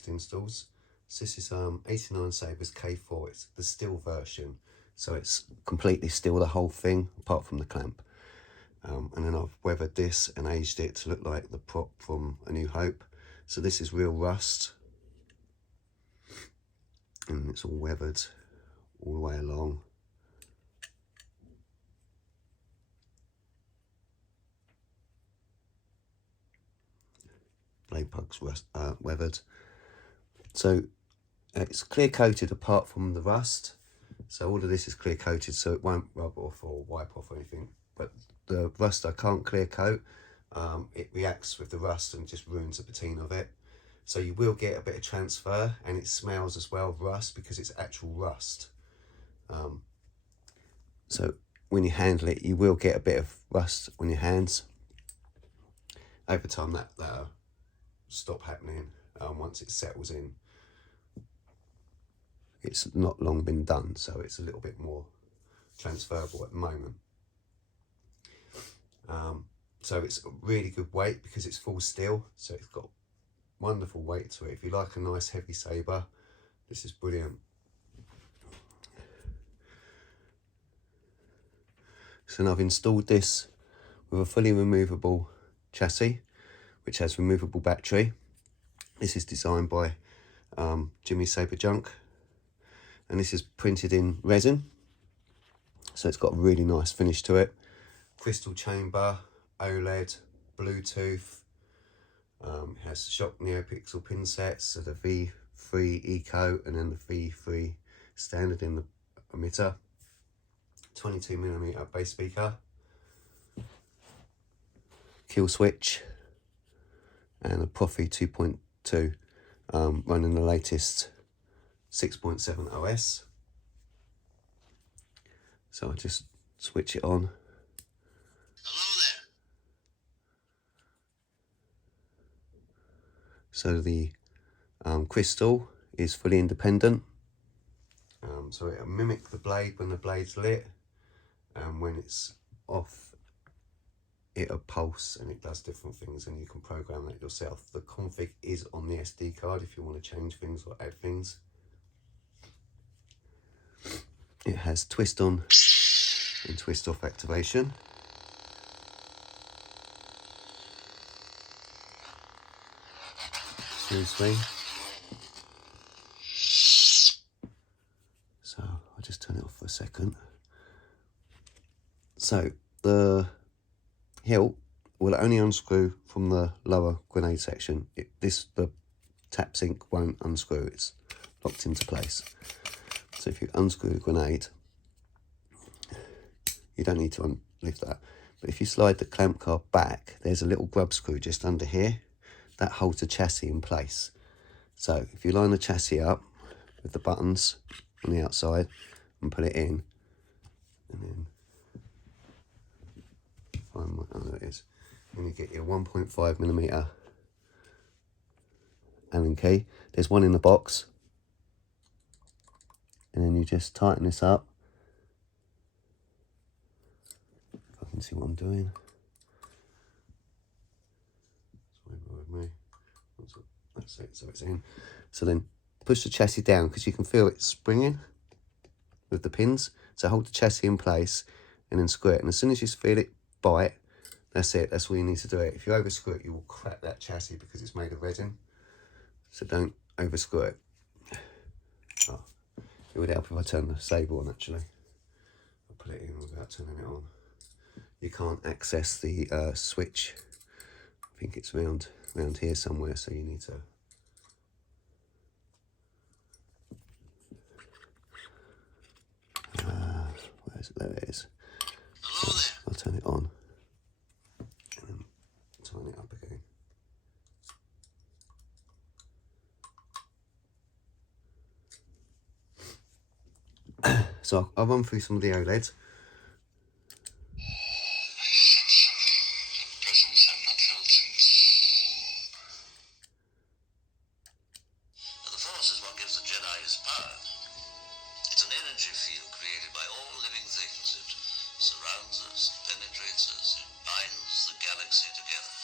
test installs. So this is 89sabers K4. It's the steel version, so it's completely steel, the whole thing, apart from the clamp. And then I've weathered this and aged it to look like the prop from A New Hope. So this is real rust, and it's all weathered all the way along. Blade pugs weathered. So it's clear coated apart from the rust. So all of this is clear coated, so it won't rub off or wipe off or anything. But the rust I can't clear coat. It reacts with the rust and just ruins the patina of it. So you will get a bit of transfer, and it smells as well of rust because it's actual rust. So when you handle it, you will get a bit of rust on your hands. Over time that'll stop happening once it settles in. It's not long been done, so it's a little bit more transferable at the moment. So it's a really good weight because it's full steel, so it's got wonderful weight to it. If you like a nice heavy saber, this is brilliant. So now I've installed this with a fully removable chassis, which has removable battery. This is designed by Jimmy Saber Junk, and this is printed in resin, so it's got a really nice finish to it. Crystal chamber, OLED, Bluetooth. It has shock NeoPixel pin sets, so the V3 Eco and then the V3 standard in the emitter. 22mm bass speaker, kill switch, and a Proffi 2.2 running the latest 6.7 OS. So I just switch it on. Hello there. So the crystal is fully independent. So it'll mimic the blade when the blade's lit, and when it's off it'll pulse, and it does different things, and you can program that yourself. The config is on the SD card if you want to change things or add things. It has twist on and twist off activation. Smooth swing. So I'll just turn it off for a second. So the hilt will only unscrew from the lower grenade section. The tap sync won't unscrew, it's locked into place. So if you unscrew the grenade, you don't need to lift that. But if you slide the clamp car back, there's a little grub screw just under here that holds the chassis in place. So if you line the chassis up with the buttons on the outside and put it in, and then there it is, and you get your 1.5mm Allen key. There's one in the box, and then you just tighten this up. If I can see what I'm doing. That's it, so it's in. So then push the chassis down, because you can feel it springing with the pins. So hold the chassis in place and then screw it, and as soon as you feel it bite, that's it, that's all you need to do it. If you over screw it, you will crack that chassis because it's made of resin, so don't over screw it. Oh, it would help if I turn the saber on actually. I'll put it in without turning it on. You can't access the switch, I think it's round here somewhere, so you need to where is it? There it is. Hello there. I'll turn it on and then turn it up again. So I'll run through some of the OLEDs. The Force is what gives the Jedi his power. It's an energy field created by all living things. It surrounds us, penetrates us, it binds the galaxy together.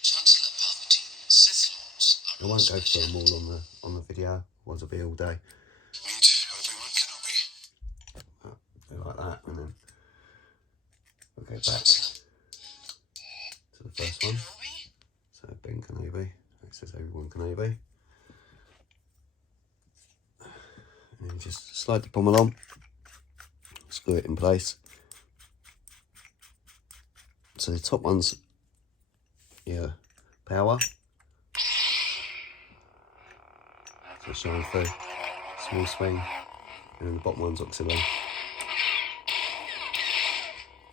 Chancellor Palpatine, Sith Lords are I won't go through them all on the video, otherwise it'll be all day. Do like that, and then we'll go back to the first one. So Ben Kenobi, it says Obi-Wan Kenobi. And then just slide the pommel on, screw it in place. So the top one's your power. So it's showing through, small swing, and then the bottom one's auxiliary.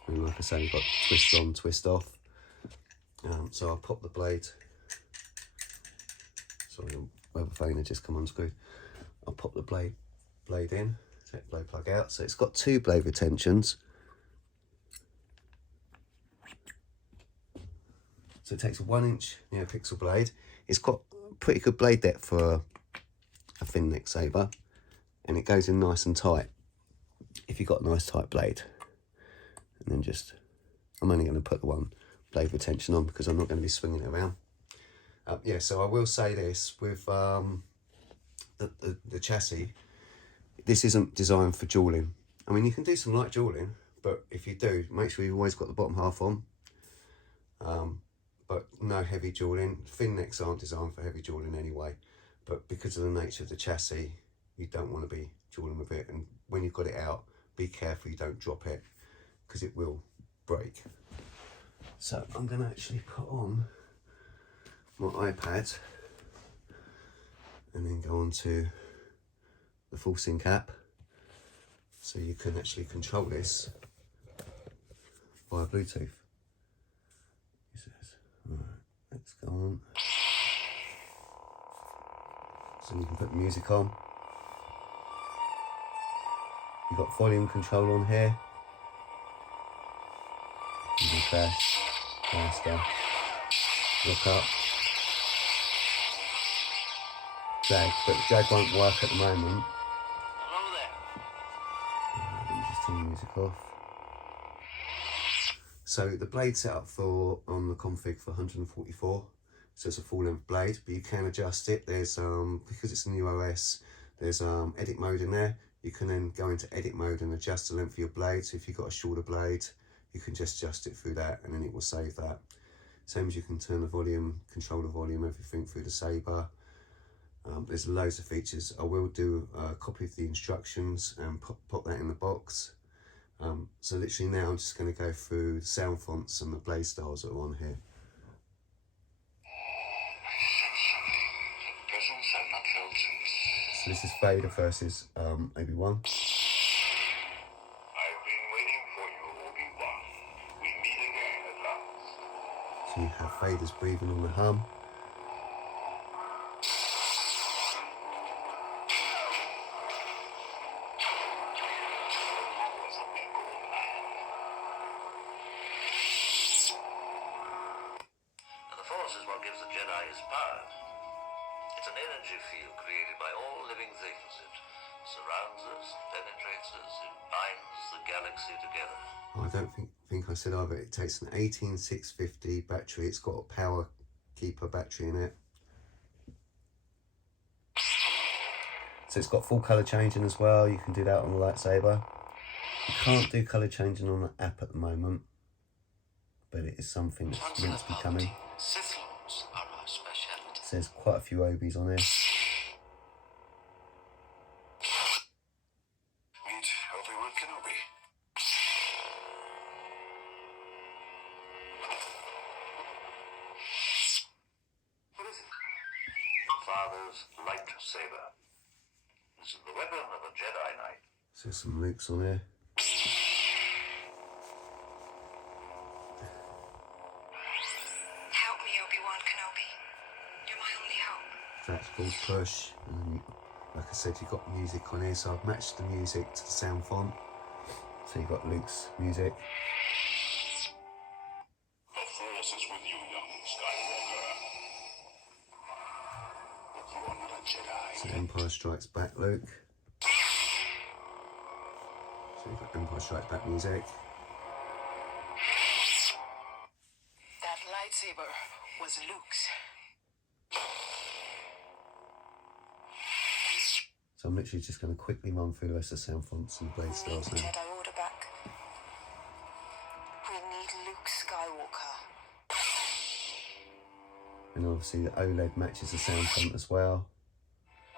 And like I say, you've got twist on, twist off. So I'll pop the blade. Sorry, the rubber phone had just come unscrewed. I'll pop the blade in, take the blade plug out. So it's got 2 blade retentions. So it takes a 1-inch neopixel blade. It's got pretty good blade depth for a thin neck saber, and it goes in nice and tight if you've got a nice tight blade. And then just, I'm only going to put the 1 blade retention on because I'm not going to be swinging it around. Yeah, so I will say this with the chassis, this isn't designed for dueling. I mean, you can do some light dueling, but if you do, make sure you've always got the bottom half on. But no heavy dueling. Thin necks aren't designed for heavy dueling anyway, but because of the nature of the chassis, you don't want to be dueling with it. And when you've got it out, be careful you don't drop it, because it will break. So I'm going to actually put on my iPad and then go on to the full sync app, so you can actually control this via Bluetooth. He says, right, let's go on. So you can put music on. You've got volume control on here. You can crash, faster, look up, drag, but the drag won't work at the moment. Hello there. Let me just turn the music off. So the blade set up for on the config for 144, so it's a full length blade, but you can adjust it. There's because it's a new OS, there's edit mode in there. You can then go into edit mode and adjust the length of your blade. So if you've got a shorter blade, you can just adjust it through that, and then it will save that. Same as you can turn the volume, control the volume, everything through the saber. There's loads of features. I will do a copy of the instructions and pop that in the box. So literally now I'm just going to go through the sound fonts and the blade styles that are on here. So this is Vader versus Obi-Wan. I've been waiting for you, Obi-Wan. We meet again at last. So you have Vader's breathing on the hum. And the Force is what gives the Jedi his power. It's an energy field created by all living things. It surrounds us, penetrates us, it binds the galaxy together. I don't think I said either. It takes an 18650 battery. It's got a power keeper battery in it. So it's got full colour changing as well. You can do that on the lightsaber. You can't do colour changing on the app at the moment, but it is something that's meant to be coming. Sith Lords are our speciality. So there's quite a few Obis on there. Meet Obi-Wan Kenobi. What is it? Father's lightsaber. This is the weapon of a Jedi Knight. So there's some Lukes on there. Help me, Obi-Wan Kenobi. You're my only hope. That's called push. And then, like I said, you've got music on here, so I've matched the music to the sound font. So you've got Luke's music. The Force is with you, young Skywalker. But you are not a Jedi. So Empire Strikes Back Luke. So you've got Empire Strikes Back music. That lightsaber was Luke's. So I'm literally just going to quickly run through the rest of the sound fonts and blade We need styles the now. Jedi Order back. We need Luke Skywalker. And obviously the OLED matches the sound font as well.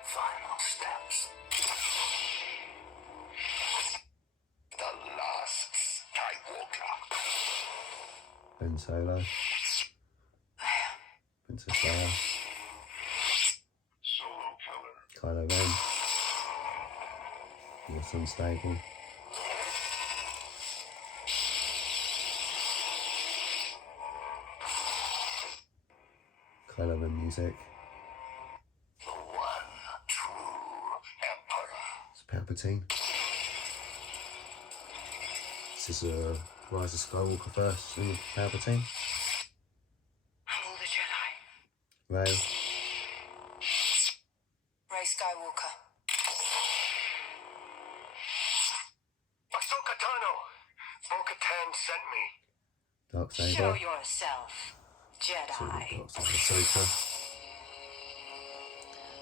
Final steps. The last Skywalker. Ben Solo. Princess Leia. Solo killer. Kylo Ren. Force Unstable. Kylo Ren music. The one true Emperor. It's Palpatine. This is Rise of Skywalker first, and Palpatine. I'm all the Jedi. Rey. Rey Skywalker. Ahsoka Tano. Bo-Katan sent me. Darksaber. Show yourself, So Jedi. Ahsoka.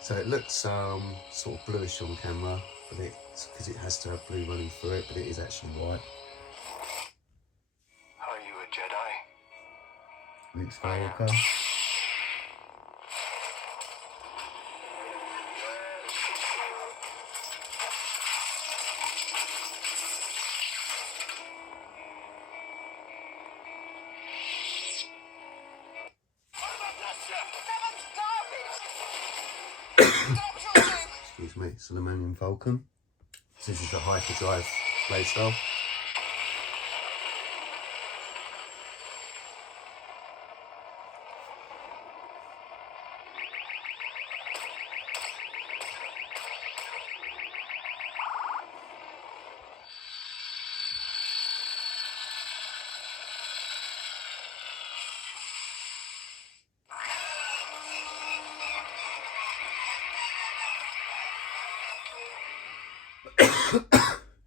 So it looks sort of bluish on camera, but it's because it has to have blue running through it, but it is actually white. Are you a Jedi? Luke Skywalker. Excuse me, it's an Millennium Falcon. So this is the hyperdrive blade style.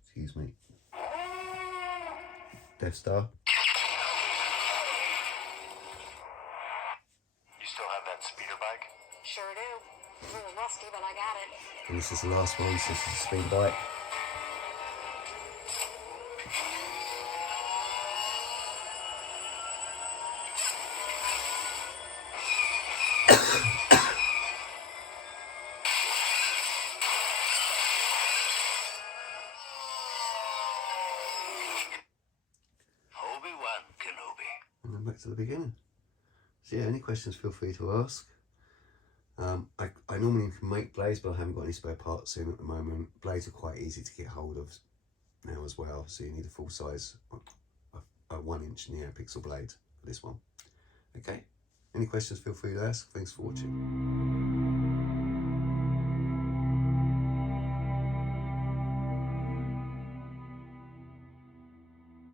Excuse me. Death Star. You still have that speeder bike? Sure do. A little rusty, but I got it. And this is the last one, so this is the speed bike. Obi-Wan Kenobi. And then back to the beginning. So yeah, any questions feel free to ask. I normally can make blades, but I haven't got any spare parts in at the moment. Blades are quite easy to get hold of now as well, so you need a full size 1 inch pixel blade for this one. Okay, any questions feel free to ask. Thanks for watching.